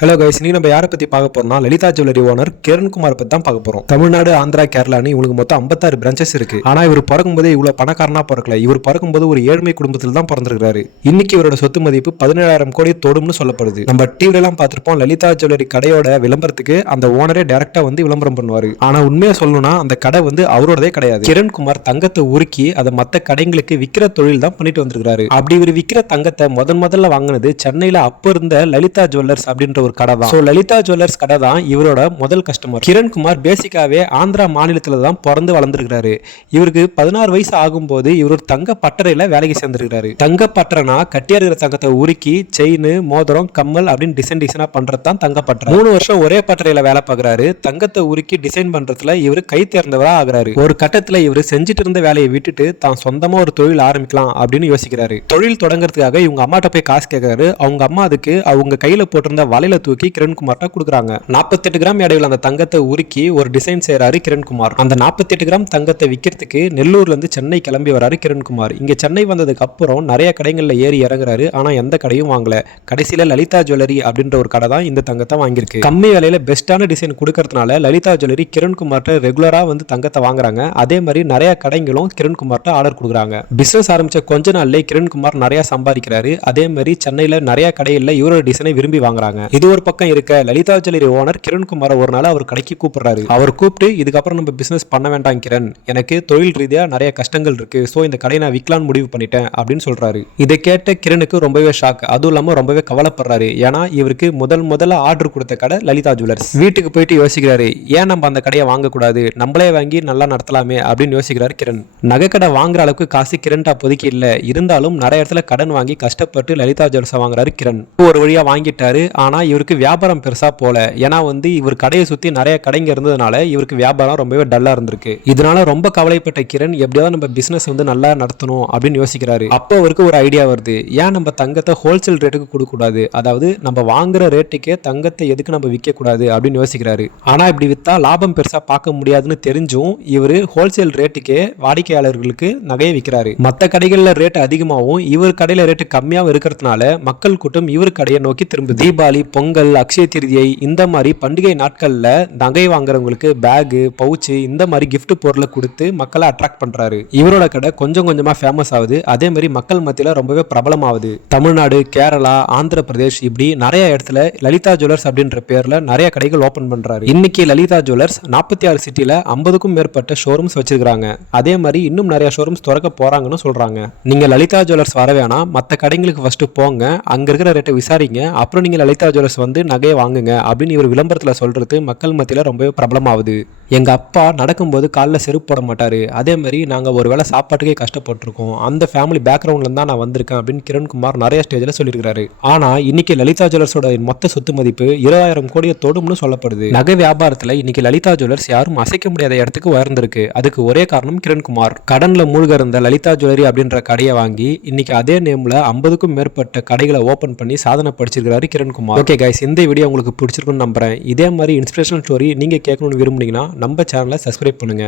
Hello guys, நீ நம்ம யாரை பத்தி பார்க்க போறோம்னா லலிதா ஜுவல்லரி ஓனர் கிரண்குமார் பத்தி தான் பார்க்க போறோம். தமிழ்நாடு, ஆந்திரா, கேரளான்னு இவங்களுக்கு மொத்தம் 56 பிரான்ச்சஸ் இருக்கு. ஆனா இவர் பிறக்கும்போதே இவ்வளவு பணக்காரனா பிறக்கல. இவர் பிறக்கும்போது ஒரு ஏழ்மை குடும்பத்தில் தான் பிறந்திருக்காரு. இன்னைக்கு இவரோட சொத்து மதிப்பு 17,000 கோடி தொடும்னு சொல்லப்படுது. நம்ம டிவில எல்லாம் பார்த்திருப்போம், லலிதா ஜுவல்லரி கடையோட விளம்பரத்துக்கு அந்த ஓனரே டைரக்டா வந்து விளம்பரம் பண்ணுவாரு. ஆனா உண்மையா சொல்லணும்னா அந்த கடை வந்து அவரோடதே கிடையாது. கிரண்குமார் தங்கத்தை உருக்கி அதை மத்த கடைங்களுக்கு விற்கிற தொழில் தான் பண்ணிட்டு வந்திருக்காரு. அப்படி இவர் விற்கிற தங்கத்தை முதல்ல வாங்கினது சென்னையில அப்ப இருந்த லலிதா ஜுவல்லர்ஸ் அப்படின்ற ஒரு கடை தான். லலிதா ஜுவல்லர்ஸ் கடை தான் இவரோட முதல் கஸ்டமர். கிரண்குமார் பேசிக்காவே ஆந்திரா மாநிலத்துல தான் பிறந்து வளர்ந்துருக்காரு. இவருக்கு 16 வயசு ஆகும்போது இவர் ஒரு தங்க பட்டறையில வேலைக்கு சேர்ந்திருக்காரு. தங்க பட்டறைனா கட்டியா இருக்கிற தங்கத்தை உருக்கி செயின், மோதிரம், கம்மல் அப்படின்னு டிசைனா பண்றது தான் தங்க பட்டறை. 3 வருஷம் ஒரே பட்டறையில வேலை பார்க்கறாரு. தங்கத்தை உருக்கி டிசைன் பண்றதுல இவர் கை தேர்ந்தவரா ஆகிறாரு. ஒரு கட்டத்துல இவர் செஞ்சுட்டு இருந்த வேலையை விட்டுட்டு தான் சொந்தமா ஒரு தொழில் ஆரம்பிக்கலாம் அப்படின்னு யோசிக்கிறாரு. தொழில் தொடங்குறதுக்காக இவங்க அம்மாட்ட போய் காசு கேட்கிறாரு. அவங்க அம்மா அதுக்கு அவங்க கையில போட்டிருந்த வலையில தூக்கி கிரண்குமார்ட்ட கொடுக்குறாங்க. 48 கிராம் எடையில் அந்த தங்கத்தை உருக்கி ஒரு டிசைன் செய்யறாரு கிரண்குமார். அந்த 48 கிராம் தங்கத்தை விற்கிறதுக்கு நெல்லூர்ல இருந்து சென்னை கிளம்பி வராரு கிரண்குமார். இங்க சென்னை வந்ததுக்கு அப்புறம் நிறைய கடைகள்ல ஏறி இறங்குறாரு. ஆனா எந்த கடையும் வாங்கல. கடைசியில லலிதா ஜுவல்லரி அப்படின்ற ஒரு கடை தான் இந்த தங்கத்தை வாங்கியிருக்கு. கம்மி விலையில பெஸ்டான டிசைன் கொடுக்கறதுனால லலிதா ஜுவல்லரி கிரண்குமார்ட்ட ரெகுலரா வந்து தங்கத்தை வாங்குறாங்க. அதே மாதிரி நிறைய கடைகளும் கிரண்குமார்ட்ட ஆர்டர் கொடுக்குறாங்க. பிசினஸ் ஆரம்பிச்ச கொஞ்ச நாள்ல கிரண்குமார் நிறைய சம்பாதிக்கிறாரு. அதே மாதிரி சென்னையில நிறைய கடைகள்ல இவரோட டிசைனை விரும்பி வாங்குறாங்க. இது ஒரு பக்கம் இருக்க, லலிதா ஜுவல்லரி ஓனர் கிரண்குமார் ஒரு நாள் அவர் கடைக்கு கூப்பிடுறாரு. அவர் கூப்பிட்டு, இதுக்கப்புறம் நம்ம பிசினஸ் பண்ண வேண்டாம் கிரண், எனக்கு தொழில் ரீதியா நிறைய கஷ்டங்கள் இருக்கு, சோ இந்த கடையை நான் விற்கலான்னு முடிவு பண்ணிட்டேன் அப்படின்னு சொல்றாரு. இதை கேட்ட கிரணுக்கு ரொம்பவே ஷாக். அதுவும் இல்லாம ரொம்பவே கவலைப்படுறாரு. ஏன்னா இவருக்கு முதல்ல ஆர்டர் கொடுத்த கடை லலிதா ஜுவல்லர்ஸ். வீட்டுக்கு போயிட்டு யோசிக்கிறாரு, ஏன் நம்ம அந்த கடையை வாங்கக்கூடாது, நம்மளே வாங்கி நல்லா நடத்தலாமே அப்படின்னு யோசிக்கிறாரு கிரண். நகை கடை வாங்குற அளவுக்கு காசு கிரண்ட அப்போதைக்கு இல்ல. இருந்தாலும் நிறைய இடத்துல கடன் வாங்கி கஷ்டப்பட்டு லலிதா ஜுவல்லர்ஸ் வாங்குறாரு கிரண். ஒரு வழியா வாங்கிட்டாரு. ஆனா இவருக்கு வியாபாரம் பெருசா போல. ஏன்னா வந்து இவர் கடையை சுத்தி நிறைய கடைங்க இருந்ததுனால இவருக்கு வியாபாரம் ரொம்பவே டல்லா இருந்திருக்கு. இதனால ரொம்ப கவலைப்பட்ட கிரண் எப்படியாவது நம்ம பிசினஸ் வந்து நல்லா நடத்தணும் அப்படின்னு யோசிக்கிறாரு. அப்போ அவருக்கு ஒரு ஐடியா வருது. ஏன் நம்ம தங்கத்தை ஹோல்சேல் ரேட்டுக்கு கொடுக்க கூடாது, அதாவது நம்ம வாங்குற ரேட்டுக்கே தங்கத்தை எதுக்கு நம்ம விற்க கூடாது அப்படின்னு யோசிக்கிறாரு. ஆனா இப்படி வித்தா லாபம் பெருசா பார்க்க முடியாதுன்னு தெரிஞ்சும் இவர் ஹோல்சேல் ரேட்டுக்கே வாடிக்கையாளர்களுக்கு நகையை விற்கிறாரு. மற்ற கடைகள்ல ரேட் அதிகமாகவும் இவர் கடையில ரேட்டு கம்மியாகவும் இருக்கிறதுனால மக்கள் கூட்டம் இவர் கடையை நோக்கி திரும்புது. தீபாவளி, பொங்கல், அக்ஷய திருதியை இந்த மாதிரி பண்டிகை நாட்கள்ல நகை வாங்குறவங்களுக்கு பேகு, பவுச்சு இந்த மாதிரி கிஃப்ட் பொருளை கொடுத்து மக்களை அட்ராக்ட் பண்றாரு. இவரோட கடை கொஞ்சம் கொஞ்சமா ஃபேமஸ் ஆகுது. அதே மாதிரி மக்கள் மத்தியில ரொம்பவே பிரபலமாகுது. தமிழ்நாடு, கேரளா, ஆந்திர பிரதேஷ் இப்படி நிறைய இடத்துல லலிதா ஜுவல்லர்ஸ் அப்படின்ற பேர்ல நிறைய கடைகள் ஓபன் பண்றாரு. இன்னைக்கு லலிதா ஜுவல்லர்ஸ் 46 சிட்டில 50க்கும் மேற்பட்ட ஷோரூம்ஸ் வச்சிருக்காங்க. அதே மாதிரி இன்னும் நிறைய ஷோரூம்ஸ் திறக்க போறாங்கன்னு சொல்றாங்க. நீங்க லலிதா ஜுவல்லர்ஸ் வர வேணாம், மற்ற கடைங்களுக்கு ஃபர்ஸ்ட் போங்க, அங்க இருக்கிற ரேட்டை விசாரிங்க, அப்புறம் நீங்க லலிதா ஜுவல்லர்ஸ் வந்து நகையை வாங்குங்க அப்படின்னு இவர் விளம்பரத்துல சொல்றது மக்கள் மத்தியில ரொம்பவே பிரபலமாகுது. எங்க அப்பா நடக்கும்போது காலில் செருப்பு போட மாட்டாரு. அதே மாதிரி நாங்க ஒரு வேளை சாப்பாட்டுக்கே கஷ்டப்பட்டிருக்கோம். அந்த ஃபேமிலி பேக்ரவுண்ட்ல தான் நான் வந்திருக்கேன் அப்படின்னு கிரண்குமார் நிறைய ஸ்டேஜ்ல சொல்லியிருக்காரு. ஆனா இன்னைக்கு லலிதா ஜுவல்லர்ஸோட மொத்த சொத்து மதிப்பு 20,000 கோடியை தொடும்னு சொல்லப்படுது. நகை வியாபாரத்துல இன்னைக்கு லலிதா ஜுவல்லர்ஸ் யாரும் அசைக்க முடியாத இடத்துக்கு உயர்ந்திருக்கு. அதுக்கு ஒரே காரணம் கிரண்குமார். கடன்ல மூழ்க இருந்த லலிதா ஜுவல்லரி அப்படின்ற கடையை வாங்கி இன்னைக்கு அதே நேம்ல 50க்கும் மேற்பட்ட கடைகளை ஓபன் பண்ணி சாதனை படிச்சிருக்காரு கிரண்குமார். ஓகே கைஸ், இந்த வீடியோ உங்களுக்கு பிடிச்சிருக்குன்னு நம்புறேன். இதே மாதிரி இன்ஸ்பிரேஷனல் ஸ்டோரி நீங்க கேட்கணும்னு விரும்புனீங்கன்னா நம்ம சேனலை சப்ஸ்கிரைப் பண்ணுங்க.